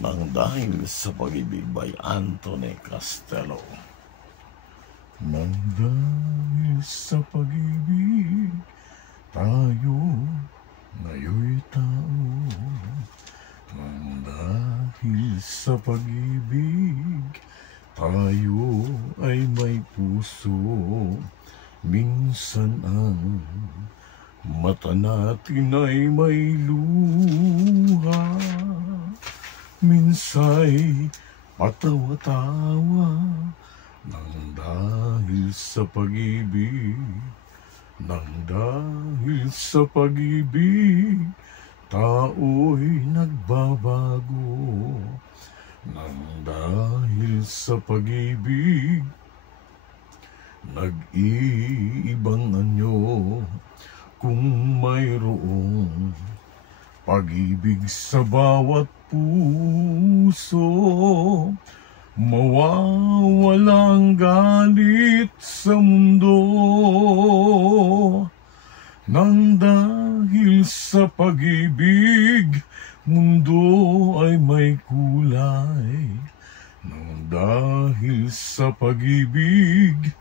Nang dahil sa pag-ibig by Anthony Castelo. Nang dahil sa pag-ibig, tayo ngayon'y tao. Nang dahil sa pag-ibig, tayo ay may puso. Minsan ang mata natin ay may luha, minsa'y patawa-tawa. Nang dahil sa pag-ibig, nang dahil sa pag-ibig, tao'y nagbabago. Nang dahil sa pag-ibig, nag-iibang anyo. Kung mayroong pag-ibig sa bawat puso, mawawalang galit sa mundo. Nang dahil sa pag-ibig, mundo ay may kulay. Nang dahil sa pag-ibig,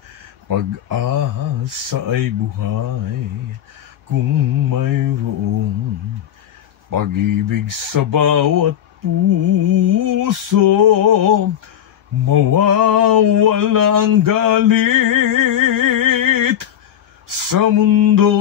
pag-asa ay buhay. Kung mayroong pag-ibig sa bawat puso, mawawala ang galit sa mundo.